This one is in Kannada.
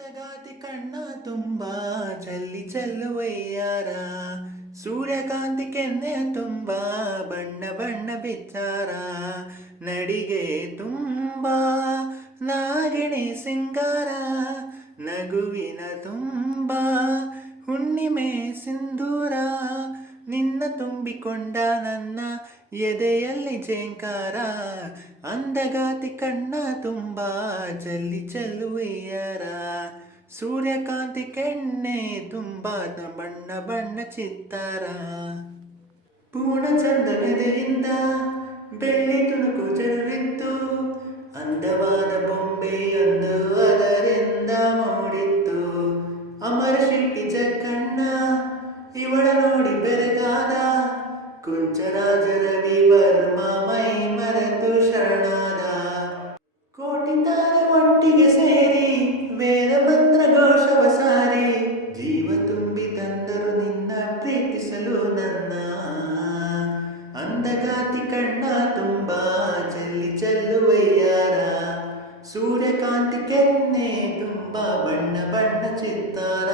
ಅಂತಗಾತಿ ಕಣ್ಣ ತುಂಬ ಚಲ್ಲಿ ಚೆಲ್ಲುವಯ್ಯಾರ, ಸೂರ್ಯಕಾಂತಿ ಕೆನ್ನೆಯ ತುಂಬ ಬಣ್ಣ ಬಣ್ಣ ಬಿಚ್ಚಾರ, ನಡಿಗೆ ತುಂಬ ನಾಗಿಣಿ ಸಿಂಗಾರ, ನಗುವಿನ ತುಂಬ ಹುಣ್ಣಿಮೆ ಸಿಂಧೂರ, ನಿನ್ನ ತುಂಬಿಕೊಂಡ ನನ್ನ ಎದೆಯಲ್ಲಿ ಝೇಂಕಾರ, ಅಂದಗಾತಿ ಕಣ್ಣ ತುಂಬ ಚಲ್ಲಿ ಚೆಲ್ಲುವಯ್ಯಾರ, ಸೂರ್ಯಕಾಂತಿ ಕೆನ್ನೆ ತುಂಬ ಬಣ್ಣ ಬಣ್ಣ ಚಿತ್ತಾರ, ಪೂರ್ಣಚಂದ ಮೆದೆಯಿಂದ ಬೆಳ್ಳಿ ತುಣುಕು ಜರುರಿತ್ತು, ಅಂದವಾದ ಬೊಂಬೆಯೊಂದು ಅದರಿಂದ ಮೂಡಿತ್ತು, ಅಮರ ಶಿಲ್ಪಿ ಜಕ್ಕಣ್ಣ ಇವಳ ನೋಡಿ ಬೆರಗಾದ, ಕುಂಚರಾಜ ರವಿವರ್ಮ ಮೈ ಮರೆತು ಶರಣಾದ, ಕೋಟಿ ತಾರೆ ಒಟ್ಟಿಗೆ ಸೇರಿ ವೇದ ಮಂತ್ರ ಘೋಷವ ಸಾರಿ, ಜೀವ ತುಂಬಿ ತಂದರು ನಿನ್ನ ಪ್ರೀತಿಸಲು ನನ್ನ, ಅಂದಗಾತಿ ಕಣ್ಣ ತುಂಬ ಚೆಲ್ಲಿ ಚೆಲ್ಲುವಯ್ಯಾರ, ಸೂರ್ಯಕಾಂತಿ ಕೆನ್ನೆ ತುಂಬ ಬಣ್ಣ ಬಣ್ಣ ಚಿತ್ತಾರ.